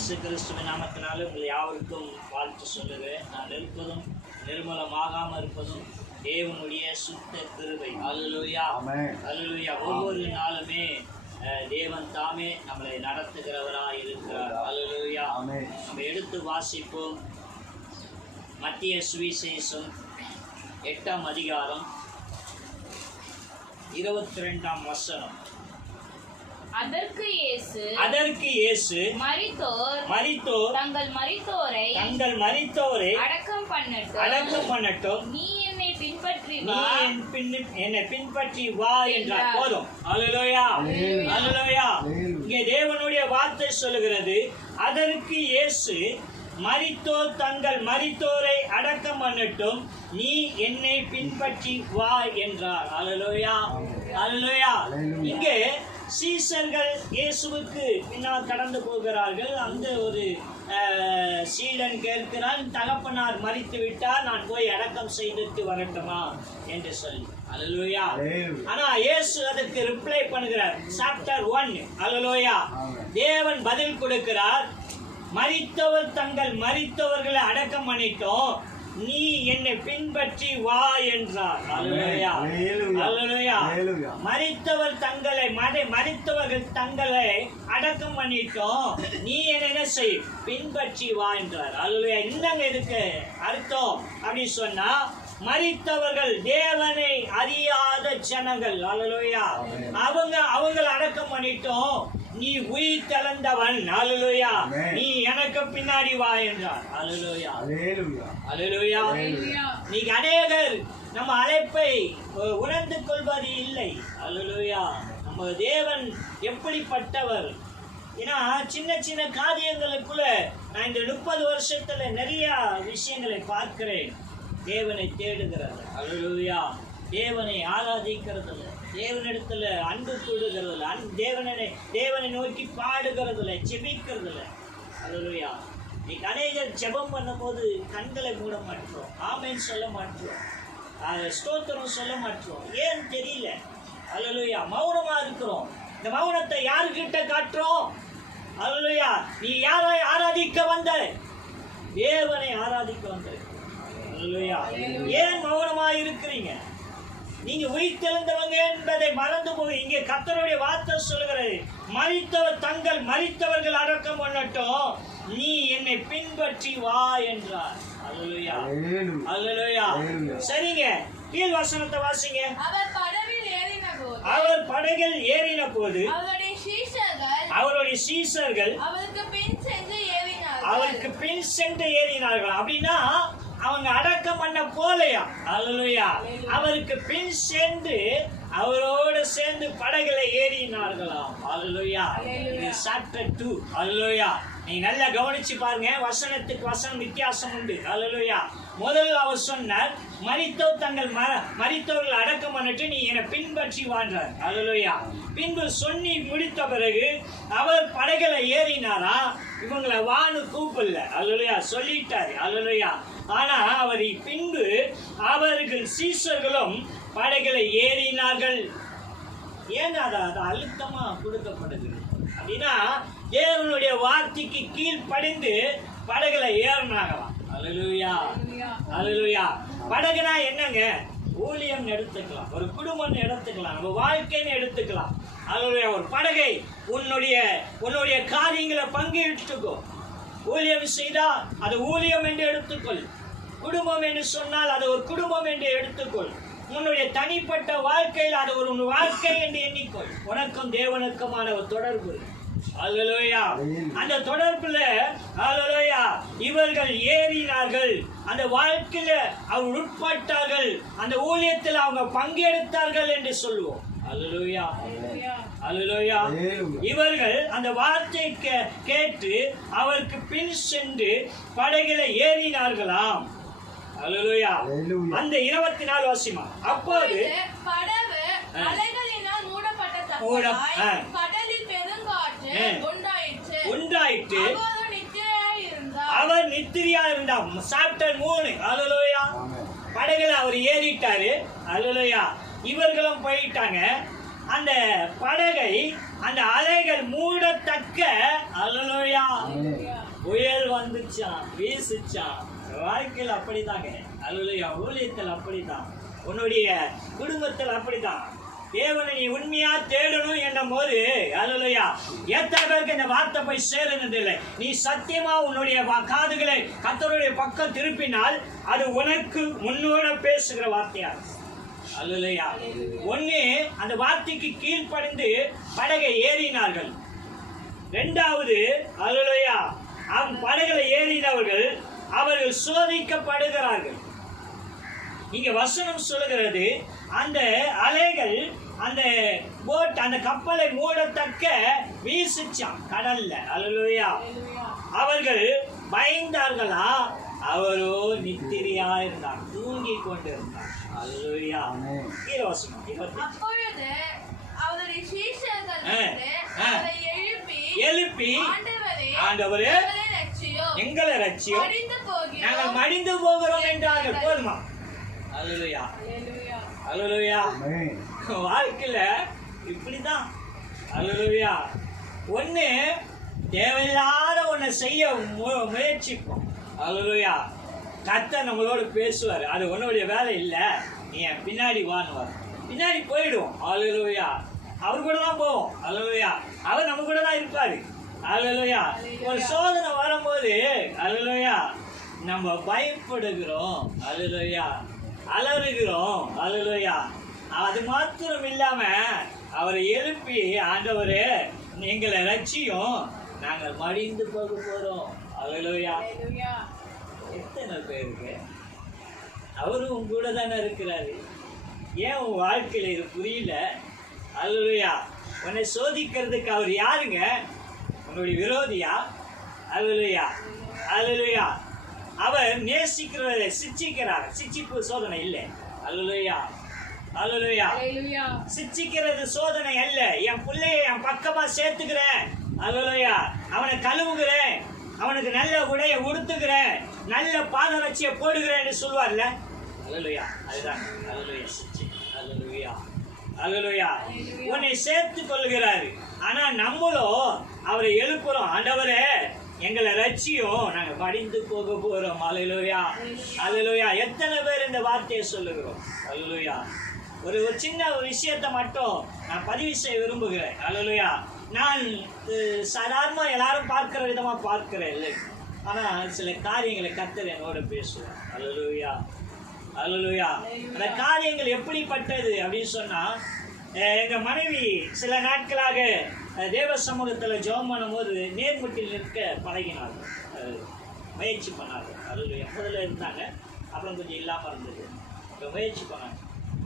இயேசு கிறிஸ்துவின் நாமத்தினால உங்களை யாவருக்கும் வாழ்த்து சொல்லுகிறேன். நான் இருப்பதும் நிர்மலமாகாமல் இருப்பதும் தேவனுடைய சுத்த கிருபை. அல்லேலூயா ஆமென். அல்லேலூயா ஒவ்வொரு நாளுமே தேவன் தாமே நம்மளை நடத்துகிறவராய் இருக்கிறார். அல்லேலூயா ஆமென். நம்ம எடுத்து வாசிப்போம் மத்திய சுவிசேஷம் எட்டாம் அதிகாரம் இருபத்தி ரெண்டாம் வசனம். அதற்கு இயேசு அதற்கு இயேசு மரித்தோர் மரித்தோர் தங்கள் மரித்தோரை தங்கள் மரித்தோரை அடக்கம் பண்ணட்டும். அடக்கம் பண்ணட்டும். நீ என்னை பின்பற்றி நீ வா. என் பின் என்னை பின்பற்றி வா என்றார். போதும். அல்லேலூயா. அல்லேலூயா. இங்கே தேவனுடைய வார்த்தை சொல்லுகிறது. அதற்கு இயேசு மரித்தோர் தங்கள் மரித்தோரை அடக்கம் பண்ணட்டும். நீ என்னை பின்பற்றி வா என்றார். அல்லேலூயா. அல்லேலூயா. இங்கே சீசர்கள் இயேசுவுக்கு பின்னால் கடந்து போகிறார்கள். அந்த ஒரு சீடன் கேட்கிறான் தகப்பனார் மறித்து விட்டார் நான் போய் அடக்கம் செய்துட்டு வரட்டுமா? என்று சொல்லி. அல்லேலூயா. ஆனா இயேசு அதற்கு ரிப்ளை பண்ணுகிறார். சாப்டர் ஒன் அல்லேலூயா. ஆமென். தேவன் பதில் கொடுக்கிறார். மரித்தவர் தங்கள் மரித்தவர்களை அடக்கம் பண்ணிட்டோம். நீ என்னை பின்பற்றி வா என்றார். மரித்தவர் தங்களை மறை மரித்தவர்கள் தங்களை அடக்கம் பண்ணிட்டோம். நீ என்ன என்ன செய்? பின்பற்றி வா என்றார். அல்லேலூயா. என்னங்க இதுக்கு அர்த்தம்? அப்படின்னு சொன்னா மரித்தவர்கள் தேவனை அறியாத ஜனங்கள். அல்லேலூயா. ஆமென். அவங்க அவங்கள அடக்கம் பண்ணிட்டோம். நீ உயிர் தெளந்தவன் அல்லேலூயா ஆமென். நீ எனக்கு பின்னாடி வா என்றார். அல்லேலூயா அல்லேலூயா. நீங்க அநேகர் நம்ம அழைப்பை உணர்ந்து கொள்வது இல்லை. அல்லேலூயா நம்ம தேவன் எப்படிப்பட்டவர்? ஏன்னா சின்ன சின்ன காரியங்களுக்குள்ள நான் இந்த முப்பது வருஷத்துல நிறைய விஷயங்களை பார்க்கிறேன். தேவனை தேடுகிறது அல்லேலூயா தேவனை ஆராதிக்கிறதுல. தேவனிடத்துல அன்பு கூடுகிறதுல அன் தேவனை தேவனை நோக்கி பாடுகிறதுல செபிக்கிறதுல அல்லேலூயா இன்னைக்கு அநேகர் ஜெபம் பண்ணும்போது கண்களை மூட மாட்டோம். ஆமென் சொல்ல மாட்டோம். ஸ்தோத்திரம் சொல்ல மாட்டோம். ஏன் தெரியல? அல்லேலூயா மௌனமா இருக்கிறோம். இந்த மௌனத்தை யாருக்கிட்ட காட்டுறோம்? அல்லேலூயா நீ யாரை ஆராதிக்க வந்த தேவனை ஆராதிக்க வந்த ஏன் மௌனமா இருக்கிறீங்க? நீங்க உயிர்த்தெழுந்தவங்க என்பதை மறந்து போய் இங்கே கர்த்தருடைய வார்த்தை சொல்கிறது மரித்தவர் தங்கள் மரித்தவர்கள் அடக்கம் பண்ணட்டும். நீ என்னை பின்பற்றி வா என்றார். அல்லேலூயா அல்லேலூயா. சரிங்க. கீழ் வசனத்தை வாசிங்க. அவர் படவில் ஏறின போது அவர் படகில் ஏறின போது அவருடைய சீஷர்கள் அவருடைய சீசர்கள் அவருக்கு பின் சென்று ஏறினார்கள். அவருக்கு பின் சென்று ஏறினார்கள். அப்படின்னா அவங்க அடக்கம் பண்ண போலையா? அல்லேலூயா. அவருக்கு பின் சென்று அவரோடு சேர்ந்து படகுல ஏறினார்களாம். அல்லேலூயா. சாப்டர் 2 அல்லேலூயா. நீ நல்லா கவனிச்சு பாருங்க. வசனத்துக்கு வசனம் வித்தியாசம் உண்டு. அல்லேலூயா. முதல்ல அவர் சொன்னார் மரித்தோர் தங்கள் ம மரித்தவர்கள் அடக்கம் பண்ணிட்டு நீ என்னை பின்பற்றி வாழ்றார் அல்லேலூயா. பின்பு சொல்லி முடித்த பிறகு அவர் படகுல ஏறினாரா? இவங்களை வான்னு கூப்பிடல. அல்லேலூயா. சொல்லிட்டாரு. அல்லேலூயா. ஆனா அவர் பின்பு அவர்கள் சீசர்களும் படகுல ஏறினார்கள். ஏன் அது அது அழுத்தமா கொடுக்கப்படுது அப்படின்னா தேவனுடைய வார்த்தைக்கு கீழ்ப்படிந்து படகுல ஏறினாங்களாம் அல்லேலூயா அல்லேலூயா படகுனா என்னங்க? ஊழியம் எடுத்துக்கலாம். ஒரு குடும்பம் எடுத்துக்கலாம். நம்ம வாழ்க்கைன்னு எடுத்துக்கலாம். அல்லேலூயா ஒரு படகை உன்னுடைய உன்னுடைய காரியங்களை பங்கிட்டுக்கோ ஊழியம் செய்தால் அது ஊழியம் என்று எடுத்துக்கொள். குடும்பம் என்று சொன்னால் அது ஒரு குடும்பம் என்று எடுத்துக்கொள். உன்னுடைய தனிப்பட்ட வாழ்க்கையில் அது ஒரு உன் வாழ்க்கை என்று எண்ணிக்கொள். உனக்கும் தேவனுக்குமான ஒரு தொடர்பு அல்லேலூயா அந்த தொடர்புல அல்லேலூயா இவர்கள் ஏறினார்கள். அந்த வாழ்க்கையில அவங்க உட்பட்டார்கள். அந்த ஊழியத்தில் அவங்க பங்கெடுத்தார்கள் என்று சொல்லுவோம். அல்லேலூயா அல்லேலூயா. இவர்கள் அந்த வார்த்தை கே- கேட்டு அவருக்கு பின் சென்று படகில ஏறினார்களாம். அந்த இருபத்தி நாலு வருஷமா அப்போது. அலைகளினால் மூடப்பட்ட. கடலில் பெருங்காற்று. உண்டாயிற்று. உண்டாயிட்டு அவர் நித்திரியா இருந்தார் சாப்டர் மூணு அல்லேலூயா ஆமென். படகுல அவர் ஏறிட்டாரு. அல்லேலூயா இவர்களும் போயிட்டாங்க. அந்த படகை அந்த அலைகள் மூடத்தக்க. அல்லேலூயா ஆமென். பறந்துச்சான் வீசுச்சான் வாழ்க்கையில் அப்படிதாங்க அல்லையா ஊழியத்தில் அப்படிதான் உன்னுடைய குடும்பத்தில் அப்படிதான் தேவனை நீ உண்மையா தேடணும் என்னும் போது அல்லையா எத்தனை பேருக்கு இந்த வார்த்தை போய் சேருனது இல்லை நீ சத்தியமா உன்னுடைய காதுகளை கத்தருடைய பக்கம் திருப்பினால் அது உனக்கு முன்னோட பேசுகிற வார்த்தையா? அல்லையா ஒண்ணு அந்த வார்த்தைக்கு கீழ்ப்படிந்து படகை ஏறினார்கள். ரெண்டாவது அல்லையா அவன் படகளை ஏறினவர்கள் அவர்கள் சோதிக்கப்படுகிறார்கள். இங்க வசனம் சொல்லுகிறது அந்த அலைகள் அந்த போட் அந்த கப்பலை மூடத்தக்க வீசுச்சான். கடல்ல. அல்லையா அவர்கள் பயந்தார்களா? அவரோ நித்திரியா இருந்தார். தூங்கி கொண்டிருந்தார். அல்லையா வசனம். இருபத்தி அப்பொழுது அவருடைய எழுப்பி எழுப்பி ஆண்டவரே ஆண்டவரே எங்களை ரட்சியும் நாங்கள் மடிந்து போகிறோம் என்றார்கள். போதுமா? அல்லையா அல்லேலூயா. அல்லையா வாழ்க்கையில இப்படிதான் அல்லையா ஒண்ணு தேவையில்லாத ஒண்ணை செய்ய மு- முயற்சிப்போம். அல்லையா கத்த நம்மளோட பேசுவார். அது உன்னுடைய வேலை இல்லை. நீ என் பின்னாடி வாங்குவார் பின்னாடி போயிடுவோம். அல்லையா அவர் கூட தான் போவோம். அல்லையா அவர் நம்ம கூட தான் இருப்பாரு. அல்லையா ஒரு சோதனை வரும்போது அல்லையா நம்ம பயப்படுகிறோம். அல்லையா அலறுகிறோம். அல்லையா அது மாத்திரம் இல்லாம அவரை எழுப்பி ஆண்டவரே எங்களை ரட்சியும் நாங்கள் மடிந்து போக போறோம். அல்லேலூயா. எத்தனை பேருக்கு? அவரும் உன் கூட தானே இருக்கிறாரு. ஏன் உன் வாழ்க்கையில இது புரியல? அல்லையா உன்னை சோதிக்கிறதுக்கு அவர் யாருங்க? உன்னுடைய விரோதியா? அல்லையா அல்லையா அவர் நேசிக்கிறவரை சிச்சிக்கிறார். சிச்சிப்பு சோதனை இல்லை. அல்லையா அல்லையா. சிச்சிக்கிறது சோதனை அல்ல. என் பிள்ளைய என் பக்கமா சேர்த்துக்கிறேன். அல்லையா அவனை கழுவுகிறேன். அவனுக்கு நல்ல உடைய உடுத்துகிறேன். நல்ல பாதரட்சியை போடுகிறேன்னு சொல்லுவார்ல அல்லையா அதுதான். அல்லையா சிச்சி. அல்லையா அல்லையா உன்னை சேர்த்து கொள்கிறாரு. ஆனா நம்மளும் அவரை எழுப்புறோம். ஆண்டவரே எங்களை ரட்சியும் நாங்க படிந்து போக போறோம். அலையிலோயா அலலுயா எத்தனை பேர் இந்த வார்த்தையை சொல்லுகிறோம்? அலையிலோயா ஒரு ஒரு சின்ன ஒரு விஷயத்தை மட்டும் நான் பதிவு செய்ய விரும்புகிறேன். அலையிலோயா நான் அஹ், எல்லாரும் பார்க்கிற விதமா பார்க்கிறேன். இல்லை. ஆனால் சில காரியங்களை கத்தர் என்னோட பேசுவேன் அலையிலோயா அலையிலோயா அந்த காரியங்கள் எப்படிப்பட்டது அப்படின்னு சொன்னா எங்கள் எங்க மனைவி சில நாட்களாக தேவ சமூகத்தில் ஜெபம் பண்ணும்போது நேர்மட்டில் நிற்க பழகினார்கள். முயற்சி பண்ணார்கள். அலுவலியா முதல்ல இருந்தாங்க. அப்புறம் கொஞ்சம் இல்லாமல் இருந்தது. இப்போ முயற்சி பண்ணாங்க.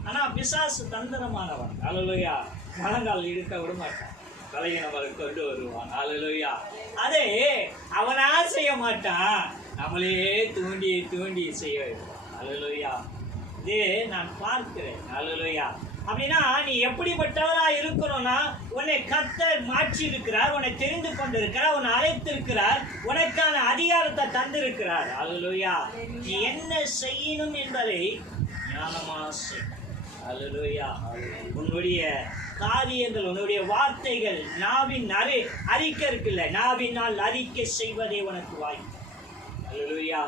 ஆனால் பிசாசு தந்திரமானவன். அலுவலியா மலங்கால் இழுக்க விட மாட்டான். பலகீனமாக கொண்டு வருவான். அலுவலியா அதே அவனா செய்ய மாட்டான். நம்மளே தூண்டி தூண்டி செய்ய வைப்பான் அலுவலியா இதே நான் பார்க்கிறேன். அலுவலியா அப்படின்னா நீ எப்படிப்பட்டவரா இருக்கணும்னா உன்னை கத்தர் மாற்றி இருக்கிறார் உன்னை தெரிந்து கொண்டிருக்கிறார் உன்னை அழைத்திருக்கிறார் உனக்கான அதிகாரத்தை தந்திருக்கிறார். அலுவலியா நீ என்ன செய்யணும் என்பதை ஞானமா செய். அல்லேலூயா உன்னுடைய காரியங்கள் உன்னுடைய வார்த்தைகள் நாவின் அறி அறிக்கை இருக்குல்ல நாவினால் அறிக்கை செய்வதே உனக்கு வாய்ப்பு அல்லேலூயா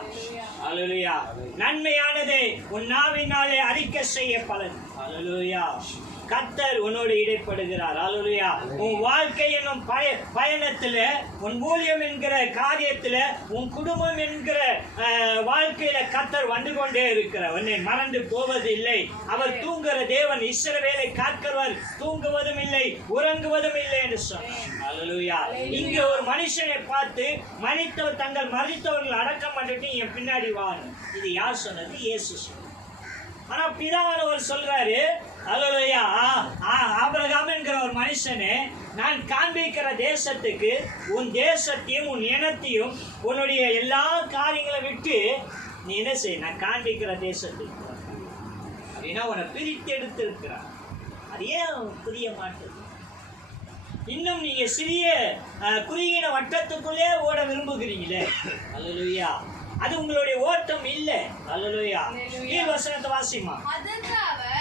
அல்லேலூயா நன்மையானதை உன் நாவினாலே அறிக்கை செய்ய பலன் அலலுயா கத்தர் உன்னோடு இடைப்படுகிறார். அல்லேலூயா உன் வாழ்க்கை என்னும் பய பயணத்தில் உன் ஊழியம் என்கிற காரியத்தில் உன் குடும்பம் என்கிற வாழ்க்கையில கத்தர் வந்து கொண்டே இருக்கிறார். உன்னை மறந்து போவது இல்லை அவர் தூங்குற தேவன் இஸ்ரவேலை காக்கிறவர். தூங்குவதும் இல்லை உறங்குவதும் இல்லை என்று சொன்னார். அல்லேலூயா இங்க ஒரு மனுஷனை பார்த்து மனித்தவர் தங்கள் மறித்தவர்கள் அடக்கம் பண்ணிட்டு என் பின்னாடி வான்னு இது யார் சொன்னது? இயேசு சொன்னார். ஆனா பிதாவானவர் சொல்றாரு அல்லையா ஆபிரகாம் என்கிற ஒரு மனுஷனே நான் காண்பிக்கிற தேசத்துக்கு உன் தேசத்தையும் உன் இனத்தையும் உன்னுடைய எல்லா காரியங்களை விட்டு நீ என்ன செய்ய நான் காண்பிக்கிற தேசத்துக்கு அப்படின்னா உன்னை பிரித்து எடுத்திருக்கிறார். அது ஏன் புரிய மாட்டேது இன்னும் நீங்க சிறிய குறுகின வட்டத்துக்குள்ளே ஓட விரும்புகிறீங்களே? அல்லலுயா அது உங்களுடைய ஓட்டம் இல்லை. அல்லலுயா. நீ வசனத்தை வாசிமா.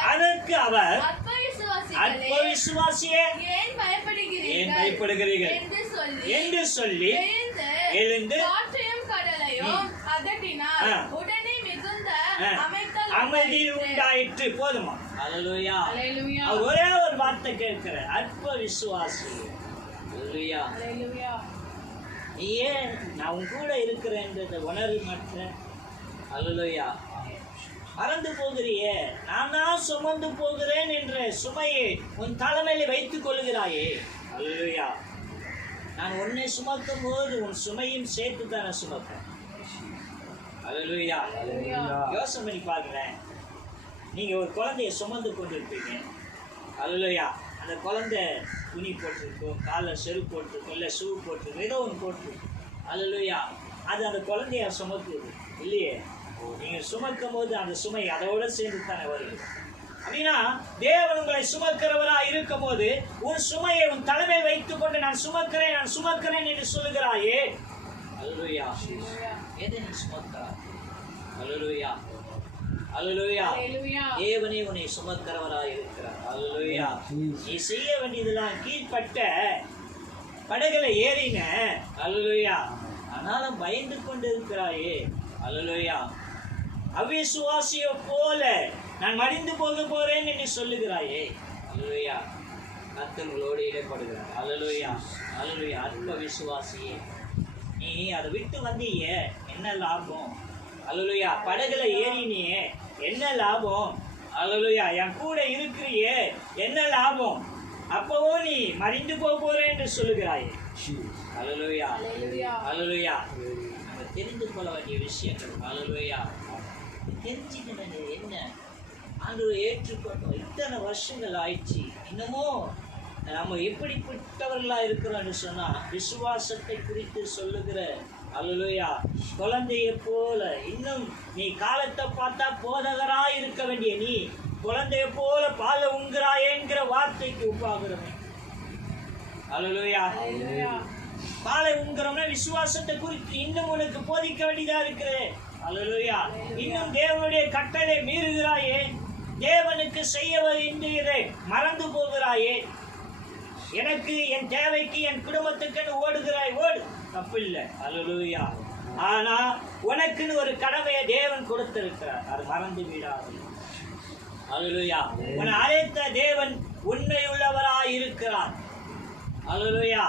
அதற்கு அவர் அற்ப விசுவாசியே ஏன் பயப்படுகிறீர்கள்? என்று சொல்லி எழுந்து கடலையும் அதட்டினார். ஆ. உடனே மிகுந்த ஆ, அமைத்தல் அமைதி உண்டாயிற்று. போதுமா? அல்லேலூயா. அவர் ஒரே ஒரு வார்த்தை கேட்கிற அற்ப விசுவாசி அல்லேலூயா. நீயே நான் உன் கூட இருக்கிறேன்றதை உணரு மற்ற அல்லேலூயா. மறந்து போகிறியே நான் தான் சுமந்து போகிறேன் என்ற சுமையை உன் தலைமையில வைத்துக் கொள்கிறாயே. அல்லேலூயா. நான் உன்னை சுமக்கும் போது உன் சுமையும் சேர்த்து தானே சுமப்பேன். அல்லேலூயா. யோசனை பண்ணி பாருங்களேன். நீங்க ஒரு குழந்தைய சுமந்து கொண்டு இருப்பீங்க அல்லையா அந்த குழந்தை துணி போட்டிருக்கும் காலில் செருப்பு போட்டிருக்கும் இல்லை ஷூ போட்டிருக்கும் ஏதோ ஒன்று போட்டிருக்கும் அல்லையா. அது அந்த குழந்தைய சுமக்குது. இல்லையே? நீங்க சுமக்கும் போது அந்த சுமை அதோட சேர்ந்து தானே வருது. அப்படின்னா தேவன் உங்களை சுமக்கிறவரா இருக்கும் போது உன் சுமையை உன் தலைமை வைத்துக் கொண்டு நான் சுமக்கிறேன் நான் சுமக்கிறேன் என்று சொல்லுகிறாயே. அல்லையா. எதை நீ சுமக்கிறாய்? அல்லேலூயா அல்லேலூயா அல்லேலூயா. தேவனே உன்னை சுமக்கிறவராய் இருக்கிறார். அல்லேலூயா நீ செய்ய வேண்டியதெல்லாம் கீழ்ப்பட்ட படகுல ஏறின. அல்லேலூயா ஆனாலும் பயந்து கொண்டு இருக்கிறாயே அல்லேலூயா அவிசுவாசிய போல நான் மடிந்து போக போறேன் என்று சொல்லுகிறாயே. அல்லேலூயா கர்த்தர்களோடு இடைப்படுகிறார். அல்லேலூயா அல்லேலூயா அற்ப விசுவாசியே நீ அதை விட்டு வந்தீயே. என்ன லாபம்? அல்லலுயா படகுல ஏறினியே. என்ன லாபம்? அல்லலுயா என் கூட இருக்கிறியே. என்ன லாபம்? அப்பவும் நீ மறிந்து போக போறேன் என்று சொல்லுகிறாயே. அல்லேலூயா. அல்லலுயா நம்ம தெரிந்து கொள்ள வேண்டிய விஷயங்கள் அல்லலுயா தெரிஞ்சுக்கிறது என்ன? ஆண்டவரை ஏற்றுக்கொண்டோம் இத்தனை வருஷங்கள் ஆயிடுச்சு. இன்னமும் நம்ம எப்படிப்பட்டவர்களா இருக்கிறோம்னு சொன்னா விசுவாசத்தை குறித்து சொல்லுகிற அல்லலுயா குழந்தையை போல இன்னும் நீ காலத்தை பார்த்தா போதகரா இருக்க வேண்டிய நீ குழந்தையை போல பால உங்கிறாயேங்கிற வார்த்தைக்கு ஒப்பாகிறவன் அல்லலுயா. பாலை உங்கிறோம்னா விசுவாசத்தை குறித்து இன்னும் உனக்கு போதிக்க வேண்டியதா இருக்குது அல்லேலூயா இன்னும் தேவனுடைய கட்டளை மீறுகிறாயே. தேவனுக்கு செய்ய வேண்டியதை மறந்து போகிறாயே. எனக்கு என் தேவைக்கு என் குடும்பத்துக்குன்னு ஓடுகிறாய் ஓடு. தப்பு இல்லை அல்லேலூயா. ஆனா உனக்குன்னு ஒரு கடமையை தேவன் கொடுத்திருக்கிறார். அது மறந்து விடாது. அல்லேலூயா. உன்னை அழைத்த தேவன் உண்மையுள்ளவராய் இருக்கிறார். அல்லேலூயா.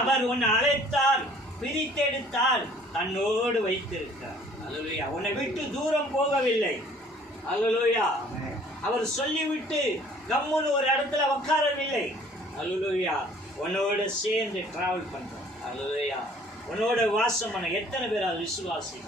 அவர் உன்னை அழைத்தார் பிரித்தெடுத்தால் தன்னோடு வைத்திருக்கிறார். அல்லேலூயா. உன்னை விட்டு தூரம் போகவில்லை. அல்லேலூயா. அவர் சொல்லிவிட்டு கம்முன்னு ஒரு இடத்துல உட்காரவில்லை அல்லேலூயா. உன்னோட சேர்ந்து டிராவல் பண்றார் அல்லேலூயா. உன்னோட வாசம் பண்ண எத்தனை பேர் அது விசுவாசி